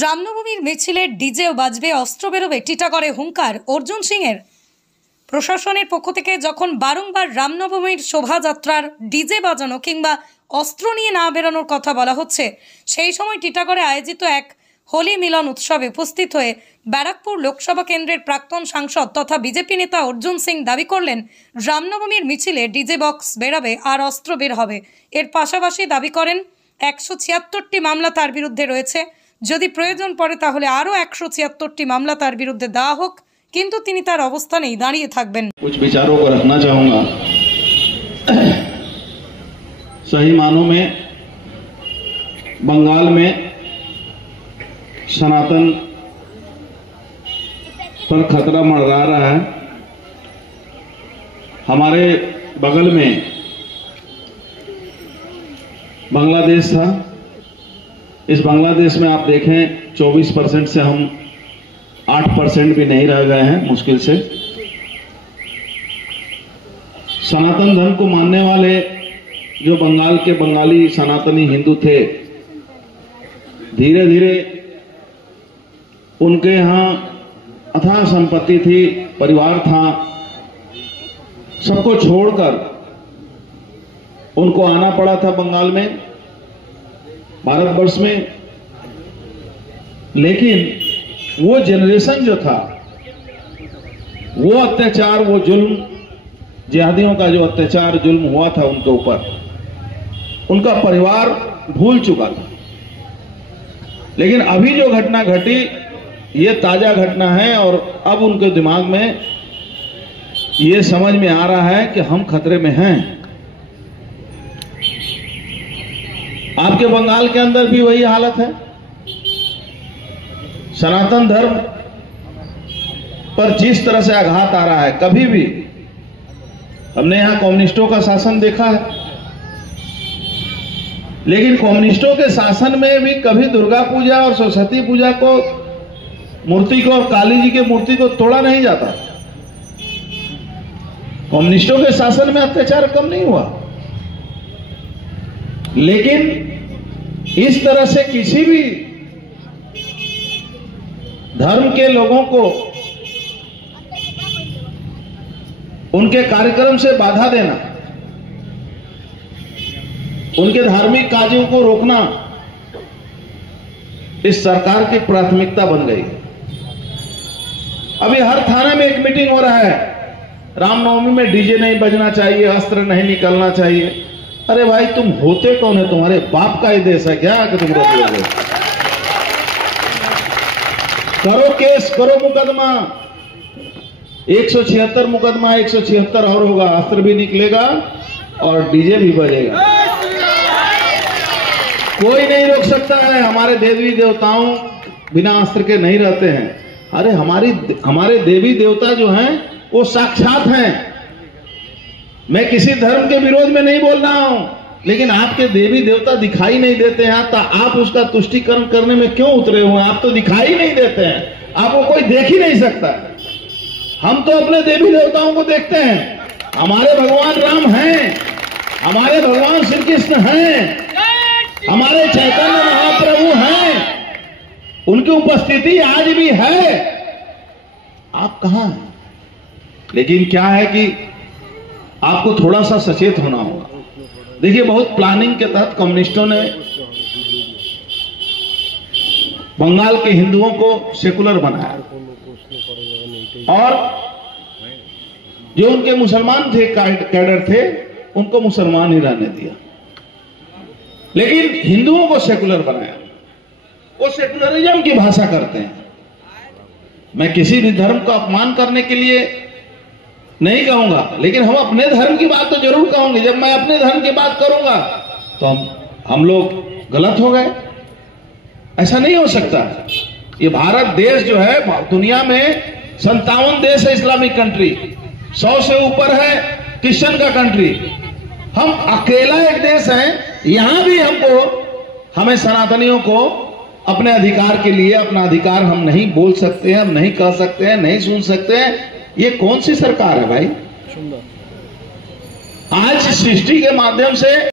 রামনবমীর মিছিলে ডিজেও বাজবে, অস্ত্র বেরোবে, টিটাগড়ে হুঙ্কার অর্জুন সিংয়ের। প্রশাসনের পক্ষ থেকে যখন বারংবার রামনবমীর শোভাযাত্রার ডিজে বাজানো কিংবা অস্ত্র নিয়ে না বেরোনোর কথা বলা হচ্ছে, সেই সময় টিটাগড়ে আয়োজিত এক হোলি মিলন উৎসবে উপস্থিত হয়ে ব্যারাকপুর লোকসভা কেন্দ্রের প্রাক্তন সাংসদ তথা বিজেপি নেতা অর্জুন সিং দাবি করলেন, রামনবমীর মিছিলে ডিজে বক্স বেরাবে আর অস্ত্র বের হবে। এর পাশাপাশি দাবি করেন 176টি মামলা তার বিরুদ্ধে রয়েছে, যদি প্রয়োজন পড়ে তাহলে আরও 176টি মামলা তার বিরুদ্ধে দেওয়া হোক, কিন্তু তিনি তার অবস্থানেই দাঁড়িয়ে থাকবেন। कुछ विचारों को रखना चाहूंगा। सही मानों में बंगाल में सनातन पर खतरा मंडरा रहा है। हमारे बगल में बांग्लादेश था। इस बांग्लादेश में आप देखें 24% से हम 8% भी नहीं रह गए हैं मुश्किल से। सनातन धर्म को मानने वाले जो बंगाल के बंगाली सनातनी हिंदू थे, धीरे धीरे उनके यहाँ अथाह संपत्ति थी, परिवार था, सबको छोड़कर उनको आना पड़ा था बंगाल में, भारतवर्ष में। लेकिन वो जनरेशन जो था, वो अत्याचार, वो जुल्म, जिहादियों का जो अत्याचार जुल्म हुआ था उनके ऊपर, उनका परिवार भूल चुका था। लेकिन अभी जो घटना घटी, ये ताजा घटना है और अब उनके दिमाग में ये समझ में आ रहा है कि हम खतरे में हैं। आपके बंगाल के अंदर भी वही हालत है। सनातन धर्म पर जिस तरह से आघात आ रहा है, कभी भी हमने यहां कम्युनिस्टों का शासन देखा है, लेकिन कम्युनिस्टों के शासन में भी कभी दुर्गा पूजा और सरस्वती पूजा को, मूर्ति को और काली जी के मूर्ति को तोड़ा नहीं जाता। कम्युनिस्टों के शासन में अत्याचार कम नहीं हुआ, लेकिन इस तरह से किसी भी धर्म के लोगों को उनके कार्यक्रम से बाधा देना, उनके धार्मिक कार्यों को रोकना, इस सरकार की प्राथमिकता बन गई। अभी हर थाने में एक मीटिंग हो रहा है, रामनवमी में डीजे नहीं बजना चाहिए, अस्त्र नहीं निकलना चाहिए। अरे भाई, तुम होते कौन है? तुम्हारे बाप का ही देश है क्या कि तुम रोकोगे? करो केस, करो मुकदमा, 176 मुकदमा, 176 और होगा, अस्त्र भी निकलेगा और डीजे भी बजेगा। कोई नहीं रोक सकता है। हमारे देवी देवताओं बिना अस्त्र के नहीं रहते हैं। अरे हमारे देवी देवता जो हैं वो साक्षात हैं। मैं किसी धर्म के विरोध में नहीं बोल रहा हूं, लेकिन आपके देवी देवता दिखाई नहीं देते हैं, तो आप उसका तुष्टीकरण करने में क्यों उतरे हुए हैं? आप तो दिखाई नहीं देते हैं, आपको कोई देख ही नहीं सकता। हम तो अपने देवी देवताओं को देखते हैं। हमारे भगवान राम हैं, हमारे भगवान श्री कृष्ण हैं, हमारे चैतन्य महाप्रभु हैं, उनकी उपस्थिति आज भी है। आप कहां हैं? लेकिन क्या है कि आपको थोड़ा सा सचेत होना होगा। देखिए, बहुत प्लानिंग के तहत कम्युनिस्टों ने बंगाल के हिंदुओं को सेकुलर बनाया और जो उनके मुसलमान थे, कैडर थे, उनको मुसलमान ही रहने दिया, लेकिन हिंदुओं को सेकुलर बनाया। वो सेकुलरिज्म की भाषा करते हैं। मैं किसी भी धर्म का अपमान करने के लिए नहीं कहूंगा, लेकिन हम अपने धर्म की बात तो जरूर कहूंगे। जब मैं अपने धर्म की बात करूंगा तो हम लोग गलत हो गए। ऐसा नहीं हो सकता। ये भारत देश जो है, दुनिया में 57 देश है इस्लामिक कंट्री, 100 से ऊपर है क्रिश्चियन का कंट्री। हम अकेला एक देश है। यहां भी हमें सनातनियों को अपने अधिकार के लिए, अपना अधिकार हम नहीं बोल सकते हैं, हम नहीं कह सकते हैं, नहीं सुन सकते हैं। ये कौन सी सरकार है भाई? आज सृष्टि के माध्यम से